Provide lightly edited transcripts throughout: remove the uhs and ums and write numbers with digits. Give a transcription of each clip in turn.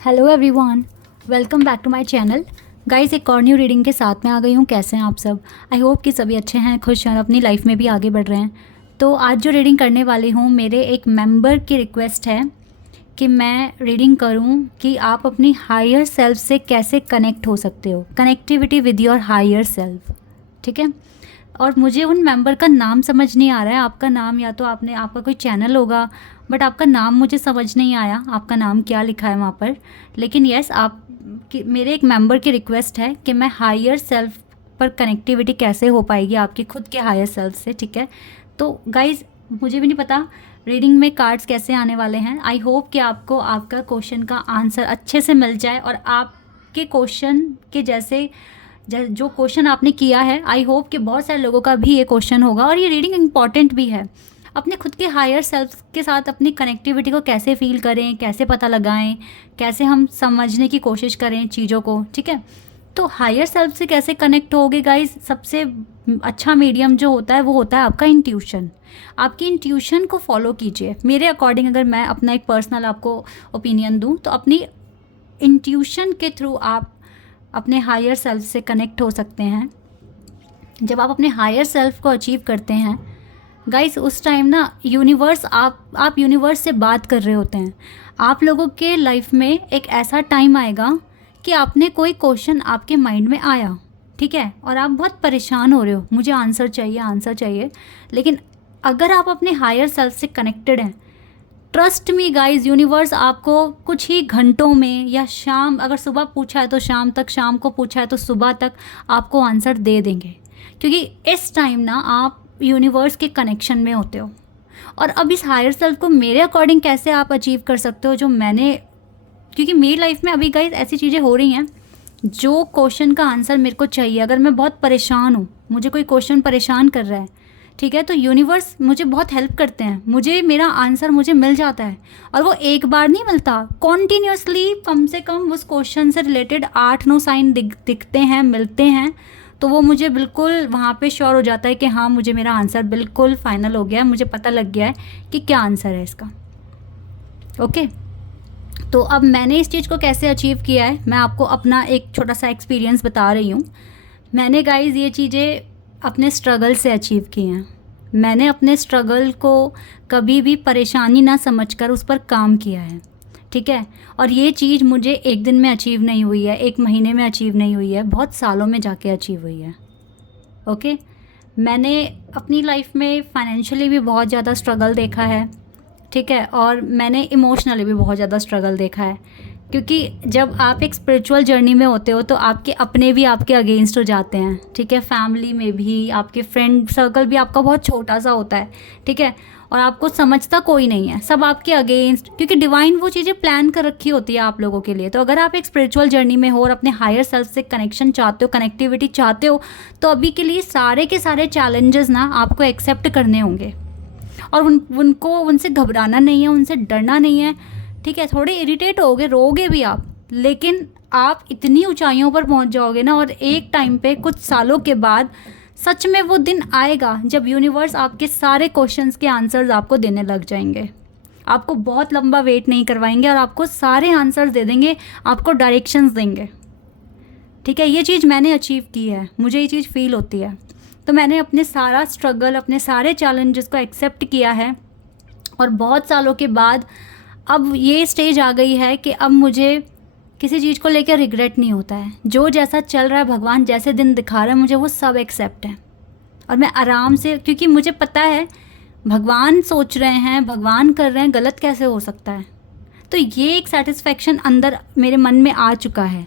Hello everyone, welcome back to my channel. Guys, एक और new reading के साथ में आ गई हूँ। कैसे हैं आप सब? आई होप कि सभी अच्छे हैं, खुश हैं और अपनी लाइफ में भी आगे बढ़ रहे हैं। तो आज जो रीडिंग करने वाली हूँ, मेरे एक मेंबर की रिक्वेस्ट है कि मैं रीडिंग करूँ कि आप अपनी हायर सेल्फ से कैसे कनेक्ट हो सकते हो, connectivity with your higher self. ठीक है। और मुझे उन मेंबर का नाम समझ नहीं आ रहा है। आपका नाम या तो आपका कोई चैनल होगा, बट आपका नाम मुझे समझ नहीं आया, आपका नाम क्या लिखा है वहाँ पर। लेकिन यस, मेरे एक मेंबर की रिक्वेस्ट है कि मैं हायर सेल्फ पर कनेक्टिविटी कैसे हो पाएगी आपकी खुद के हायर सेल्फ से। ठीक है। तो गाइज, मुझे भी नहीं पता रीडिंग में कार्ड्स कैसे आने वाले हैं। आई होप कि आपको आपका क्वेश्चन का आंसर अच्छे से मिल जाए और आपके क्वेश्चन के जैसे जो क्वेश्चन आपने किया है, आई होप कि बहुत सारे लोगों का भी ये क्वेश्चन होगा। और ये रीडिंग इम्पॉर्टेंट भी है। अपने खुद के हायर सेल्फ के साथ अपनी कनेक्टिविटी को कैसे फील करें, कैसे पता लगाएं, कैसे हम समझने की कोशिश करें चीज़ों को। ठीक है। तो हायर सेल्फ से कैसे कनेक्ट होगे गाइज? सबसे अच्छा मीडियम जो होता है वो होता है आपका इंट्यूशन। आपकी इंट्यूशन को फॉलो कीजिए। मेरे अकॉर्डिंग अगर मैं अपना एक पर्सनल आपको ओपिनियन दूं तो अपनी इंट्यूशन के थ्रू आप अपने हायर सेल्फ से कनेक्ट हो सकते हैं। जब आप अपने हायर सेल्फ को अचीव करते हैं गाइस, उस टाइम ना यूनिवर्स आप यूनिवर्स से बात कर रहे होते हैं। आप लोगों के लाइफ में एक ऐसा टाइम आएगा कि आपने कोई क्वेश्चन आपके माइंड में आया, ठीक है, और आप बहुत परेशान हो रहे हो, मुझे आंसर चाहिए। लेकिन अगर आप अपने हायर सेल्फ से कनेक्टेड हैं, ट्रस्ट मी गाइज, यूनिवर्स आपको कुछ ही घंटों में या शाम, अगर सुबह पूछा है तो शाम तक, शाम को पूछा है तो सुबह तक आपको आंसर दे देंगे। क्योंकि इस टाइम ना आप यूनिवर्स के कनेक्शन में होते हो। और अब इस हायर सेल्फ को मेरे अकॉर्डिंग कैसे आप अचीव कर सकते हो, जो मैंने, क्योंकि मेरी लाइफ में अभी गाइज ऐसी चीज़ें हो रही हैं, जो क्वेश्चन का आंसर मेरे को चाहिए, अगर मैं बहुत परेशान हूँ, मुझे कोई क्वेश्चन परेशान कर रहा है, ठीक है, तो यूनिवर्स मुझे बहुत हेल्प करते हैं, मुझे मेरा आंसर मुझे मिल जाता है। और वो एक बार नहीं मिलता, कॉन्टीन्यूसली कम से कम उस क्वेश्चन से रिलेटेड 8-9 साइन दिखते हैं, मिलते हैं। तो वो मुझे बिल्कुल वहाँ पे श्योर हो जाता है कि हाँ, मुझे मेरा आंसर बिल्कुल फाइनल हो गया है, मुझे पता लग गया है कि क्या आंसर है इसका। ओके। तो अब मैंने इस चीज़ को कैसे अचीव किया है, मैं आपको अपना एक छोटा सा एक्सपीरियंस बता रही हूँ। मैंने गाइज ये चीज़ें अपने स्ट्रगल से अचीव की हैं। मैंने अपने स्ट्रगल को कभी भी परेशानी ना समझकर उस पर काम किया है, ठीक है। और ये चीज़ मुझे एक दिन में अचीव नहीं हुई है, एक महीने में अचीव नहीं हुई है, बहुत सालों में जाके अचीव हुई है। ओके। मैंने अपनी लाइफ में फाइनेंशियली भी बहुत ज़्यादा स्ट्रगल देखा है, ठीक है, और मैंने इमोशनली भी बहुत ज़्यादा स्ट्रगल देखा है। क्योंकि जब आप एक स्पिरिचुअल जर्नी में होते हो तो आपके अपने भी आपके अगेंस्ट हो जाते हैं, ठीक है, फैमिली में भी, आपके फ्रेंड सर्कल भी आपका बहुत छोटा सा होता है, ठीक है, और आपको समझता कोई नहीं है, सब आपके अगेंस्ट, क्योंकि डिवाइन वो चीज़ें प्लान कर रखी होती है आप लोगों के लिए। तो अगर आप एक स्पिरिचुअल जर्नी में हो और अपने हायर सेल्फ से कनेक्शन चाहते हो, कनेक्टिविटी चाहते हो, तो अभी के लिए सारे के सारे चैलेंजेस ना आपको एक्सेप्ट करने होंगे। और उनसे घबराना नहीं है, उनसे डरना नहीं है, ठीक है। थोड़े इरिटेट होगे, रोगे भी आप, लेकिन आप इतनी ऊंचाइयों पर पहुंच जाओगे ना, और एक टाइम पे कुछ सालों के बाद सच में वो दिन आएगा जब यूनिवर्स आपके सारे क्वेश्चंस के आंसर्स आपको देने लग जाएंगे। आपको बहुत लंबा वेट नहीं करवाएंगे और आपको सारे आंसर्स दे देंगे, आपको डायरेक्शंस देंगे, ठीक है। ये चीज़ मैंने अचीव की है, मुझे ये चीज़ फील होती है। तो मैंने अपने सारा स्ट्रगल, अपने सारे चैलेंजेस को एक्सेप्ट किया है, और बहुत सालों के बाद अब ये स्टेज आ गई है कि अब मुझे किसी चीज़ को लेकर रिग्रेट नहीं होता है। जो जैसा चल रहा है, भगवान जैसे दिन दिखा रहा है मुझे, वो सब एक्सेप्ट है। और मैं आराम से, क्योंकि मुझे पता है भगवान सोच रहे हैं, भगवान कर रहे हैं, गलत कैसे हो सकता है। तो ये एक सेटिस्फेक्शन अंदर मेरे मन में आ चुका है,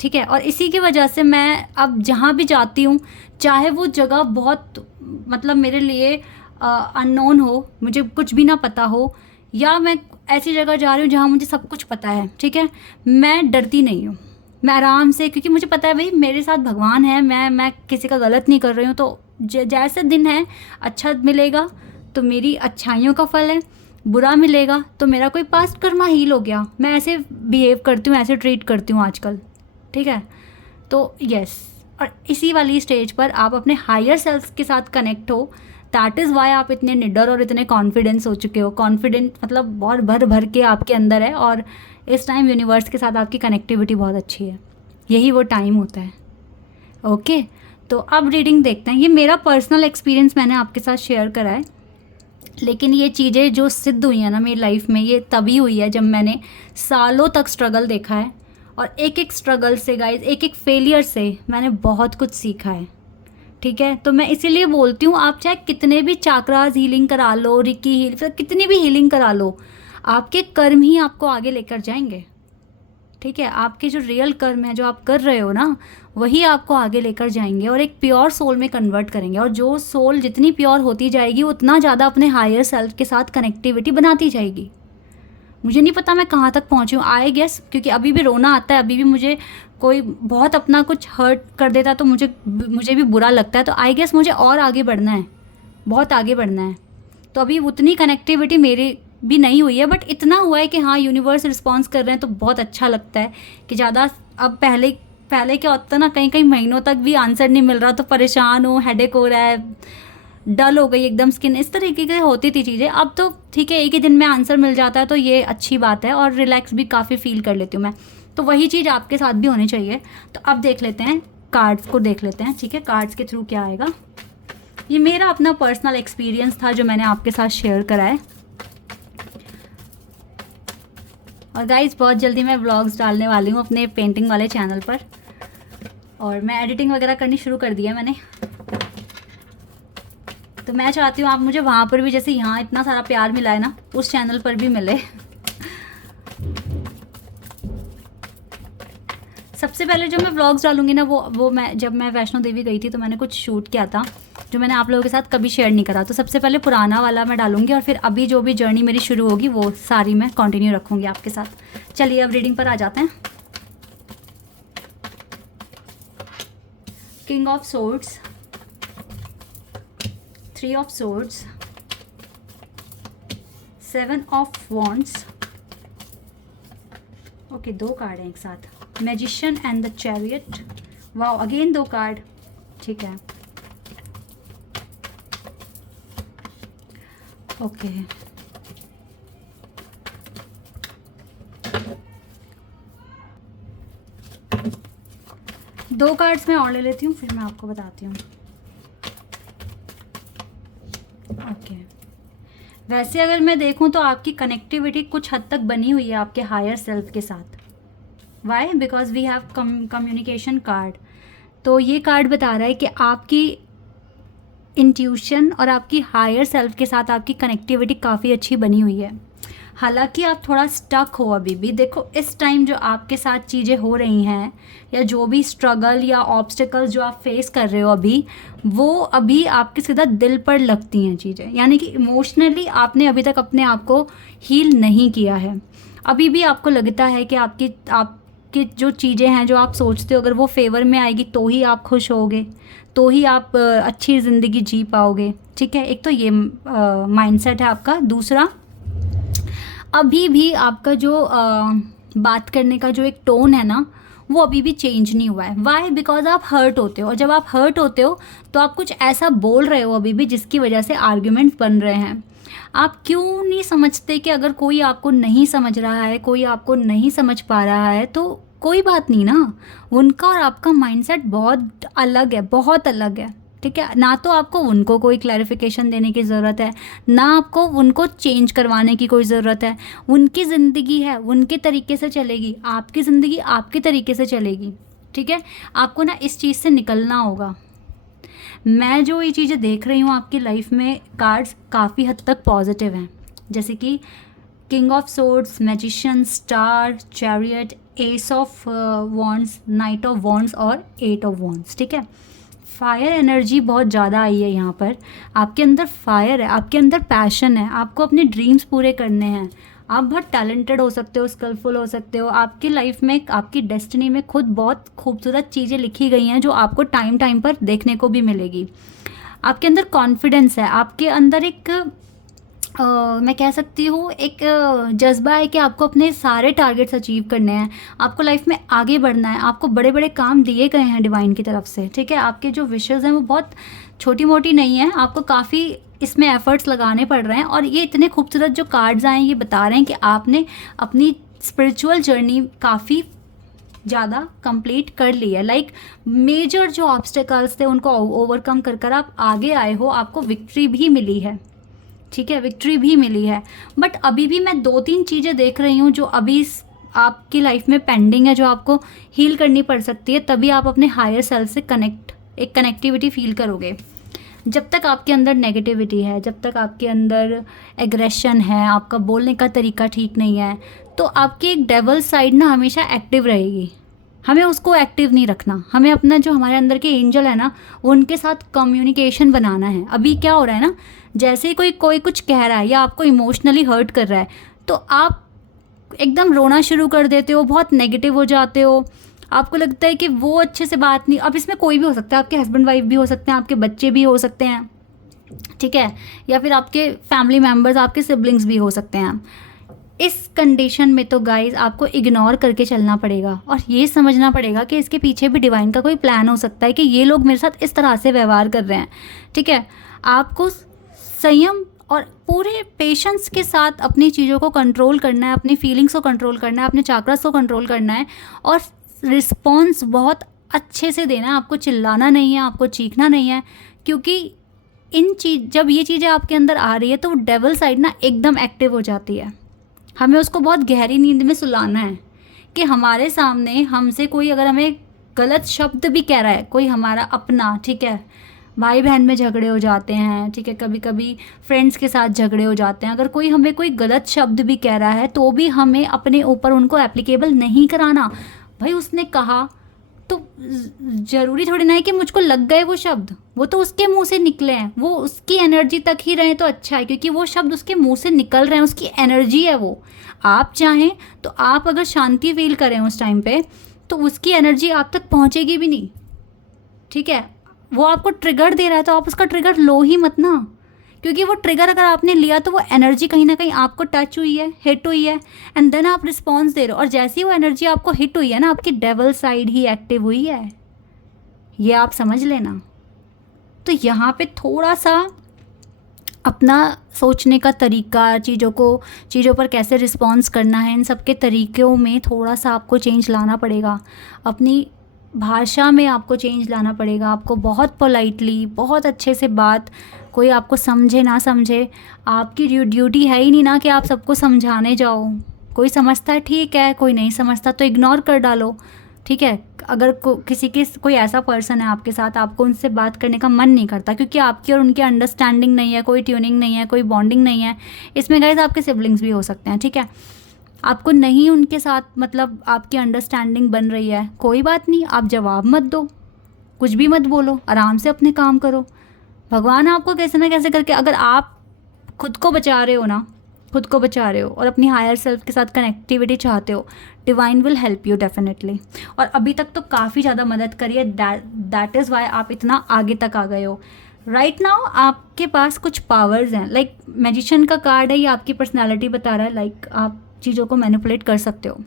ठीक है। और इसी की वजह से मैं अब जहाँ भी जाती हूँ, चाहे वो जगह बहुत मतलब मेरे लिए अननोन हो, मुझे कुछ भी ना पता हो, या मैं ऐसी जगह जा रही हूँ जहाँ मुझे सब कुछ पता है, ठीक है, मैं डरती नहीं हूँ। मैं आराम से, क्योंकि मुझे पता है भाई मेरे साथ भगवान है, मैं किसी का गलत नहीं कर रही हूँ। तो जैसे दिन है, अच्छा मिलेगा तो मेरी अच्छाइयों का फल है, बुरा मिलेगा तो मेरा कोई पास्ट कर्मा हील हो गया। मैं ऐसे बिहेव करती हूँ, ऐसे ट्रीट करती हूँ आजकल, ठीक है। तो यस, और इसी वाली स्टेज पर आप अपने हायर सेल्फ के साथ कनेक्ट हो, दैट इज़ वाई आप इतने निडर और इतने कॉन्फिडेंस हो चुके हो। कॉन्फिडेंट मतलब बहुत भर भर के आपके अंदर है, और इस टाइम यूनिवर्स के साथ आपकी कनेक्टिविटी बहुत अच्छी है, यही वो टाइम होता है। ओके, तो अब रीडिंग देखते हैं। ये मेरा पर्सनल एक्सपीरियंस मैंने आपके साथ शेयर करा है, लेकिन ये चीज़ें जो सिद्ध हुई हैं ना मेरी लाइफ में, ये तभी हुई है जब मैंने सालों तक स्ट्रगल देखा है, और एक एक स्ट्रगल से गाइज, एक एक फेलियर से मैंने बहुत कुछ सीखा है। ठीक है, तो मैं इसीलिए बोलती हूँ, आप चाहे कितने भी चाक्रास हीलिंग करा लो, रिकी हील, फिर कितनी भी हीलिंग करा लो, आपके कर्म ही आपको आगे लेकर जाएंगे। ठीक है, आपके जो रियल कर्म है जो आप कर रहे हो ना, वही आपको आगे लेकर जाएंगे और एक प्योर सोल में कन्वर्ट करेंगे। और जो सोल जितनी प्योर होती जाएगी, उतना ज़्यादा अपने हायर सेल्फ के साथ कनेक्टिविटी बनाती जाएगी। मुझे नहीं पता मैं कहाँ तक पहुँची हूँ, आई गेस, क्योंकि अभी भी रोना आता है, अभी भी मुझे कोई बहुत अपना कुछ हर्ट कर देता है तो मुझे भी बुरा लगता है। तो आई गेस मुझे और आगे बढ़ना है, बहुत आगे बढ़ना है। तो अभी उतनी कनेक्टिविटी मेरी भी नहीं हुई है, बट इतना हुआ है कि हाँ, यूनिवर्स रिस्पॉन्स कर रहे हैं, तो बहुत अच्छा लगता है कि ज़्यादा। अब पहले क्या होता ना, कहीं कहीं महीनों तक भी आंसर नहीं मिल रहा तो परेशान हो, हेडेक हो रहा है, डल हो गई एकदम स्किन, इस तरीके की होती थी चीज़ें। अब तो ठीक है, एक ही दिन में आंसर मिल जाता है, तो ये अच्छी बात है और रिलैक्स भी काफ़ी फील कर लेती हूँ मैं। तो वही चीज़ आपके साथ भी होनी चाहिए। तो अब देख लेते हैं, कार्ड्स को देख लेते हैं। ठीक है, कार्ड्स के थ्रू क्या आएगा। ये मेरा अपना पर्सनल एक्सपीरियंस था जो मैंने आपके साथ शेयर करा है। और गाइज, बहुत जल्दी मैं व्लॉग्स डालने वाली हूँ अपने पेंटिंग वाले चैनल पर, और मैं एडिटिंग वगैरह करनी शुरू कर दी है मैंने। तो मैं चाहती हूँ आप मुझे वहाँ पर भी, जैसे यहाँ इतना सारा प्यार मिला है ना, उस चैनल पर भी मिले। सबसे पहले जो मैं व्लॉग्स डालूंगी ना, वो मैं जब मैं वैष्णो देवी गई थी तो मैंने कुछ शूट किया था जो मैंने आप लोगों के साथ कभी शेयर नहीं करा। तो सबसे पहले पुराना वाला मैं डालूंगी, और फिर अभी जो भी जर्नी मेरी शुरू होगी वो सारी मैं कंटिन्यू रखूंगी आपके साथ। चलिए अब रीडिंग पर आ जाते हैं। King of swords, 3 of swords, 7 of wands. Okay, 2 card हैं एक साथ, magician and the chariot. Wow, again 2 card. ठीक है, ओके। दो कार्ड्स मैं और ले लेती हूँ, फिर मैं आपको बताती हूँ। ओके, वैसे अगर मैं देखूँ तो आपकी कनेक्टिविटी कुछ हद तक बनी हुई है आपके हायर सेल्फ के साथ। Why? Because we have communication card. तो ये कार्ड बता रहा है कि आपकी इंट्यूशन और आपकी हायर सेल्फ के साथ आपकी कनेक्टिविटी काफ़ी अच्छी बनी हुई है। हालांकि आप थोड़ा स्टक हो अभी भी। देखो, इस टाइम जो आपके साथ चीज़ें हो रही हैं, या जो भी स्ट्रगल या ऑब्स्टिकल्स जो आप फेस कर रहे हो अभी, वो अभी आपके सीधा दिल पर लगती हैं चीज़ें। यानी कि इमोशनली आपने अभी तक अपने आप को हील नहीं किया है। अभी भी आपको लगता है कि आपकी जो चीज़ें हैं जो आप सोचते हो, अगर वो फेवर में आएगी तो ही आप खुश होगे, तो ही आप अच्छी ज़िंदगी जी पाओगे। ठीक है, एक तो ये माइंडसेट है आपका। दूसरा, अभी भी आपका जो बात करने का जो एक टोन है ना, वो अभी भी चेंज नहीं हुआ है। वाई? बिकॉज आप हर्ट होते हो, और जब आप हर्ट होते हो तो आप कुछ ऐसा बोल रहे हो अभी भी जिसकी वजह से आर्ग्यूमेंट्स बन रहे हैं। आप क्यों नहीं समझते कि अगर कोई आपको नहीं समझ रहा है, कोई आपको नहीं समझ पा रहा है, तो कोई बात नहीं ना। उनका और आपका माइंडसेट बहुत अलग है, बहुत अलग है। ठीक है, ना तो आपको उनको कोई क्लैरिफिकेशन देने की ज़रूरत है, ना आपको उनको चेंज करवाने की कोई ज़रूरत है। उनकी ज़िंदगी है, उनके तरीके से चलेगी, आपकी ज़िंदगी आपके तरीके से चलेगी। ठीक है, आपको ना इस चीज़ से निकलना होगा। मैं जो ये चीज़ें देख रही हूँ आपकी लाइफ में, कार्ड्स काफ़ी हद तक पॉजिटिव हैं, जैसे कि king of swords, magician, star, chariot, S of wands, night of wands और 8 ऑफ वॉन्ड्स। ठीक है, फायर एनर्जी बहुत ज़्यादा आई है यहाँ पर। आपके अंदर फायर है, आपके अंदर पैशन है, आपको अपने ड्रीम्स पूरे करने हैं। आप बहुत टैलेंटेड हो सकते हो, स्किलफुल हो सकते हो। आपकी लाइफ में, आपकी डेस्टिनी में खुद बहुत खूबसूरत चीज़ें लिखी गई हैं जो आपको टाइम टाइम पर देखने को भी मिलेगी। आपके अंदर कॉन्फिडेंस है, आपके अंदर एक मैं कह सकती हूँ एक जज्बा है कि आपको अपने सारे टारगेट्स अचीव करने हैं, आपको लाइफ में आगे बढ़ना है। आपको बड़े बड़े काम दिए गए हैं डिवाइन की तरफ से। ठीक है, आपके जो विशेज़ हैं वो बहुत छोटी मोटी नहीं है, आपको काफ़ी इसमें एफर्ट्स लगाने पड़ रहे हैं। और ये इतने खूबसूरत जो कार्ड्स आए हैं, ये बता रहे हैं कि आपने अपनी स्पिरिचुअल जर्नी काफ़ी ज़्यादा कंप्लीट कर ली है। लाइक मेजर जो ऑब्स्टेकल्स थे उनको ओवरकम कर कर आप आगे आए हो, आपको विक्ट्री भी मिली है, ठीक है, विक्ट्री भी मिली है। बट अभी भी मैं 2-3 चीज़ें देख रही हूँ जो अभी आपकी लाइफ में पेंडिंग है, जो आपको हील करनी पड़ सकती है, तभी आप अपने हायर सेल्फ से एक कनेक्टिविटी फील करोगे। जब तक आपके अंदर नेगेटिविटी है, जब तक आपके अंदर एग्रेशन है, आपका बोलने का तरीका ठीक नहीं है, तो आपकी एक डेवल साइड ना हमेशा एक्टिव रहेगी। हमें उसको एक्टिव नहीं रखना, हमें अपना जो हमारे अंदर के एंजल है ना, उनके साथ कम्युनिकेशन बनाना है। अभी क्या हो रहा है ना, जैसे ही कोई कुछ कह रहा है या आपको इमोशनली हर्ट कर रहा है, तो आप एकदम रोना शुरू कर देते हो, बहुत नेगेटिव हो जाते हो, आपको लगता है कि वो अच्छे से बात नहीं। अब इसमें कोई भी हो सकता है, आपके हस्बैंड वाइफ भी हो सकते हैं, आपके बच्चे भी हो सकते हैं, ठीक है, या फिर आपके फैमिली मेम्बर्स, आपके सिबलिंग्स भी हो सकते हैं। इस कंडीशन में तो गाइज आपको इग्नोर करके चलना पड़ेगा और ये समझना पड़ेगा कि इसके पीछे भी डिवाइन का कोई प्लान हो सकता है कि ये लोग मेरे साथ इस तरह से व्यवहार कर रहे हैं, ठीक है। आपको संयम और पूरे पेशेंस के साथ अपनी चीज़ों को कंट्रोल करना है, अपनी फीलिंग्स को कंट्रोल करना है, अपने चाक्रास को कंट्रोल करना है और रिस्पॉन्स बहुत अच्छे से देना है। आपको चिल्लाना नहीं है, आपको चीखना नहीं है, क्योंकि जब ये चीज़ें आपके अंदर आ रही है तो डेवल साइड ना एकदम एक्टिव हो जाती है। हमें उसको बहुत गहरी नींद में सुलाना है कि हमारे सामने हमसे कोई अगर हमें गलत शब्द भी कह रहा है, कोई हमारा अपना, ठीक है, भाई बहन में झगड़े हो जाते हैं, ठीक है, कभी कभी फ्रेंड्स के साथ झगड़े हो जाते हैं, अगर कोई हमें कोई गलत शब्द भी कह रहा है तो भी हमें अपने ऊपर उनको एप्लीकेबल नहीं कराना। भाई उसने कहा तो ज़रूरी थोड़ी ना है कि मुझको लग गए वो शब्द, वो तो उसके मुंह से निकले हैं, वो उसकी एनर्जी तक ही रहे तो अच्छा है, क्योंकि वो शब्द उसके मुंह से निकल रहे हैं, उसकी एनर्जी है वो। आप चाहें तो आप अगर शांति फील करें उस टाइम पे, तो उसकी एनर्जी आप तक पहुंचेगी भी नहीं, ठीक है। वो आपको ट्रिगर दे रहा है तो आप उसका ट्रिगर लो ही मत ना, क्योंकि वो ट्रिगर अगर आपने लिया तो वो एनर्जी कहीं ना कहीं आपको टच हुई है, हिट हुई है, एंड देन आप रिस्पॉन्स दे रहे हो, और जैसे ही वो एनर्जी आपको हिट हुई है ना, आपकी डेवल साइड ही एक्टिव हुई है, ये आप समझ लेना। तो यहाँ पे थोड़ा सा अपना सोचने का तरीका, चीज़ों पर कैसे रिस्पॉन्स करना है, इन सब के तरीक़ों में थोड़ा सा आपको चेंज लाना पड़ेगा। अपनी भाषा में आपको चेंज लाना पड़ेगा। आपको बहुत पोलाइटली, बहुत अच्छे से बात, कोई आपको समझे ना समझे, आपकी ड्यूटी है ही नहीं ना कि आप सबको समझाने जाओ। कोई समझता है ठीक है, कोई नहीं समझता तो इग्नोर कर डालो, ठीक है। अगर कोई ऐसा पर्सन है आपके साथ, आपको उनसे बात करने का मन नहीं करता क्योंकि आपकी और उनकी अंडरस्टैंडिंग नहीं है, कोई ट्यूनिंग नहीं है, कोई बॉन्डिंग नहीं है, इसमें गाइस आपके सिबलिंग्स भी हो सकते हैं, ठीक है। आपको नहीं उनके साथ मतलब आपकी अंडरस्टैंडिंग बन रही है, कोई बात नहीं, आप जवाब मत दो, कुछ भी मत बोलो, आराम से अपने काम करो। भगवान आपको कैसे ना कैसे करके, अगर आप खुद को बचा रहे हो और अपनी हायर सेल्फ के साथ कनेक्टिविटी चाहते हो, divine will help you definitely. और अभी तक तो काफ़ी ज़्यादा मदद करी है, दैट इज़ वाई आप इतना आगे तक आ गए हो। राइट नाउ आपके पास कुछ पावर्स हैं, लाइक मैजिशियन का कार्ड है, ये आपकी पर्सनैलिटी बता रहा है, लाइक आप चीज़ों को मैनिपुलेट कर सकते हो,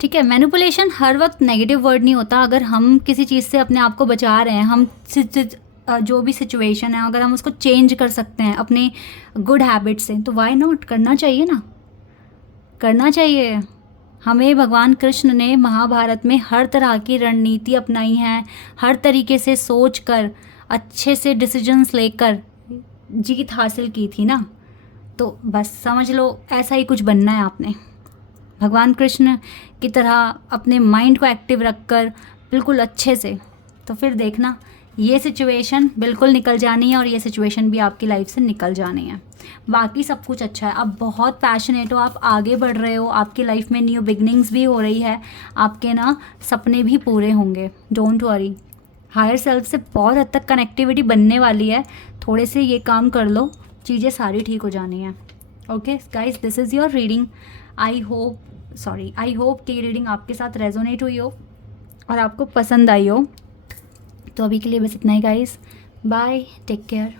ठीक है। मैनिपुलेशन हर वक्त नेगेटिव वर्ड नहीं होता। अगर हम किसी चीज़ से अपने आप को बचा रहे हैं, हम जो भी सिचुएशन है, अगर हम उसको चेंज कर सकते हैं अपने गुड हैबिट से, तो वाई नॉट, करना चाहिए ना, करना चाहिए। हमें भगवान कृष्ण ने महाभारत में हर तरह की रणनीति अपनाई है, हर तरीके से सोच कर, अच्छे से डिसीजंस लेकर जीत हासिल की थी ना। तो बस समझ लो ऐसा ही कुछ बनना है आपने, भगवान कृष्ण की तरह अपने माइंड को एक्टिव रखकर बिल्कुल अच्छे से, तो फिर देखना ये सिचुएशन बिल्कुल निकल जानी है और ये सिचुएशन भी आपकी लाइफ से निकल जानी है। बाकी सब कुछ अच्छा है, आप बहुत पैशनेट हो, आप आगे बढ़ रहे हो, आपकी लाइफ में न्यू बिगनिंग्स भी हो रही है, आपके ना सपने भी पूरे होंगे, डोंट वरी। हायर सेल्फ से बहुत हद तक कनेक्टिविटी बनने वाली है, थोड़े से ये काम कर लो, चीज़ें सारी ठीक हो जानी है। Okay guys, this is your reading. I hope कि ये रीडिंग आपके साथ रेजोनेट हुई हो और आपको पसंद आई हो। तो अभी के लिए बस इतना ही गाइस, बाय, टेक केयर।